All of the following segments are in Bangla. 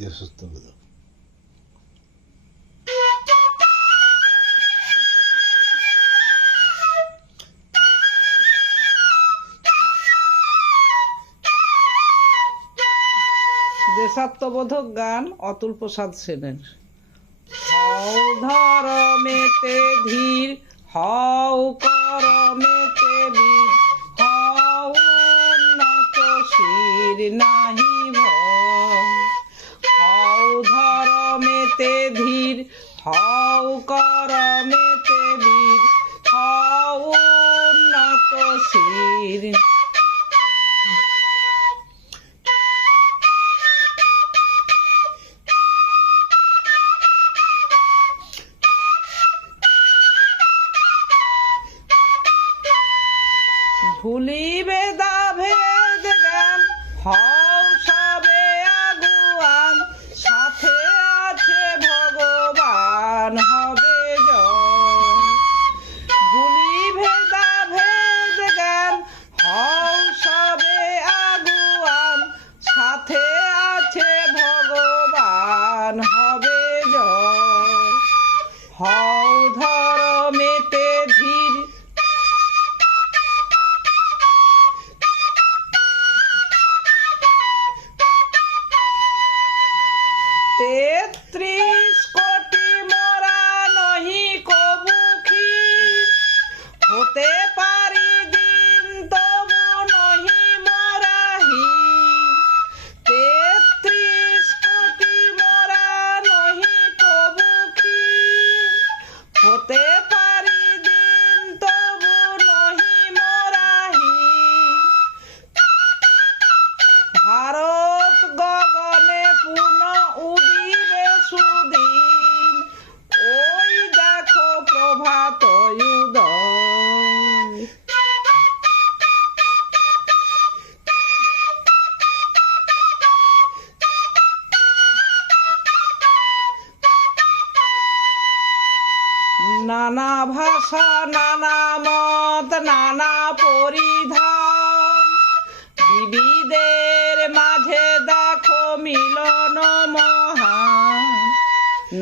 দেশস্থ দেশাত্মবোধক গান অতুল প্রসাদ সেনের। হও ধরমেতে ধীর, হও করমেতে বীর, হও উন্নত শির নাহি ভয়। হও ধরমেতে ধীর, হও করমেতে বীর, হও উন্নত শির। ভুলিবে দাভেদ জ্ঞান, হও সবে আগুয়ান, সাথে আছে ভগবান হবে জয়। ভুলিবে দাভেদ জ্ঞান, হও সবে আগুয়ান, সাথে আছে ভগবান হবে জয়। হও ধরমেতে ধীর, তেত্রিশ কোটি মোরা নহি কবু ক্ষীর, হতে পারি দিন তবু নহি মোরা হীন। তেত্রিশ কোটি মোরা নহি কবু ক্ষীর, হতে পারি দিন তবু নহি মোরা হীন। ভারত গগনে পুনঃ উদিবে সুদিন, ওই দেখো প্রভাত উদয়। নানা ভাষা, নানা মত, নানা পরিধান, বিবিধের মাঝে দেখো মিলন মহান।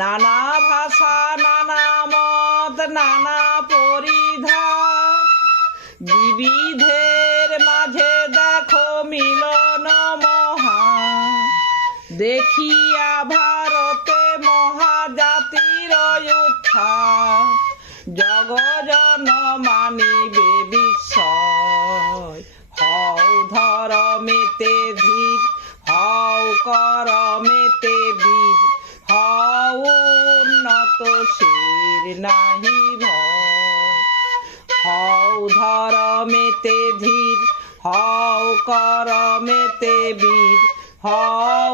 নানা ভাষা, নানা মত, নানা পরিধান, বিবিধের মাঝে দেখো মিলন মহান। দেখিয়া ভারতে মহাজাতির উত্থান, জগজন মানিবে বিস্ময়। হও ধরমেতে ধীর, হও করমেতে বীর, হও উন্নত শির নাহি ভয়। হও ধরমেতে ধীর, হও করমেতে বীর, হও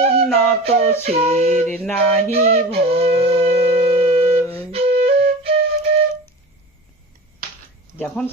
উন্নত শির নাহি ভয়। যখন